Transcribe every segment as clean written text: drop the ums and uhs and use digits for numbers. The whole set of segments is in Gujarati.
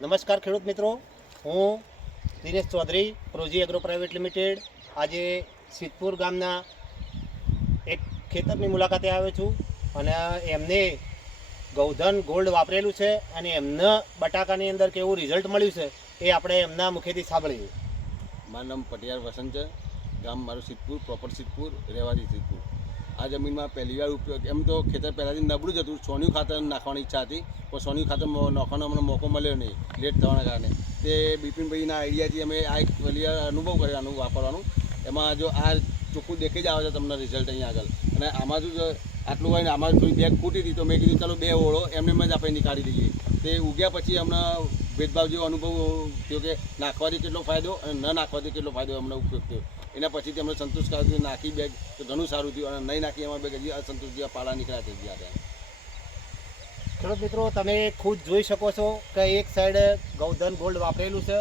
નમસ્કાર ખેડૂત મિત્રો, હું Dinesh Chaudhary, Proji Agro Private Limited આજે સિદ્ધપુર ગામના એક ખેતરની મુલાકાતે આવ્યો છું અને એમને ગૌધન ગોલ્ડ વાપરેલું છે અને એમના બટાકાની અંદર કેવું રિઝલ્ટ મળ્યું છે એ આપણે એમના મુખેથી સાંભળ્યું. મારું નામ પટિયાર વસંત છે. ગામ મારું સિદ્ધપુર, પ્રોપર સિદ્ધપુર, રહેવાથી સિદ્ધપુર. આ જમીનમાં પહેલી વાર ઉપયોગ, એમ તો ખેતર પહેલાંથી નબળું જ હતું. સોનિયું ખાતર નાખવાની ઈચ્છા હતી, પણ સોનિયું ખાતર નાખવાનો અમને મોકો મળ્યો નહીં, લેટ થવાના કારણે. તે બિપિનભાઈના આઈડિયાથી અમે આ એક પહેલી વાર અનુભવ કર્યો આનું વાપરવાનું. એમાં જો આ ચોખ્ખું દેખી જ આવે છે તમને રિઝલ્ટ અહીંયા આગળ. અને આમાં શું આટલું હોય ને, આમાં થોડી બેગ ફૂટી હતી તો મેં કીધું ચાલો 2 ઓળો એમને જ આપણે નીકાળી દઈએ. તે ઉગ્યા પછી અમને ભેદભાવ જેવો અનુભવ થયો કે નાખવાથી કેટલો ફાયદો અને ન નાખવાથી કેટલો ફાયદો અમને ઉપયોગ થયો. એના પછીથી અમને સંતોષકારક નાખી બેગ તો ઘણું સારું થયું, અને નહીં નાખી એમાં બેગ હજી અસંતોષ જેવા પાલા નીકળ્યા થઈ ગયા હતા. ખેડૂત મિત્રો, તમે ખુદ જોઈ શકો છો કે એક સાઈડ ગૌધન ગોલ્ડ વાપરેલું છે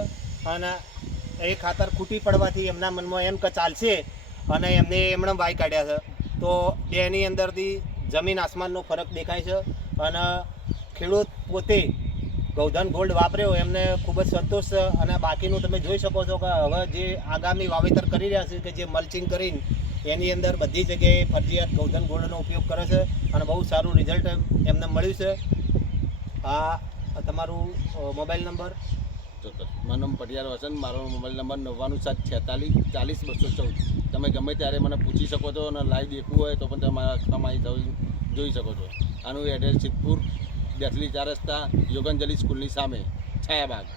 અને એ ખાતર ખૂટી પડવાથી એમના મનમાં એમ કે ચાલશે અને એમણે વાય કાઢ્યા છે. તો બેની અંદરથી જમીન આસમાનનો ફરક દેખાય છે અને ખેડૂત પોતે ગૌધન ગોલ્ડ વાપર્યો એમને ખૂબ જ સંતોષ છે. અને બાકીનું તમે જોઈ શકો છો કે હવે જે આગામી વાવેતર કરી રહ્યા છે કે જે મલ્ચિંગ કરીને એની અંદર બધી જગ્યાએ ફરજિયાત ગૌધન ગોલ્ડનો ઉપયોગ કરે છે અને બહુ સારું રિઝલ્ટ એમને મળ્યું છે. આ તમારું મોબાઈલ નંબર? ચોક્કસ. મારું નામ પટિયાર વસંત, મારો મોબાઈલ નંબર 9946 40 214. તમે ગમે ત્યારે મને પૂછી શકો છો અને લાઈવ દેખવું હોય તો પણ તમે મારા જોઈ શકો છો. આનું એડ્રેસ સિદ્ધપુર, બેથલી 4 રસ્તા, યોગંજલી સ્કૂલની સામે, છાયાબાગ.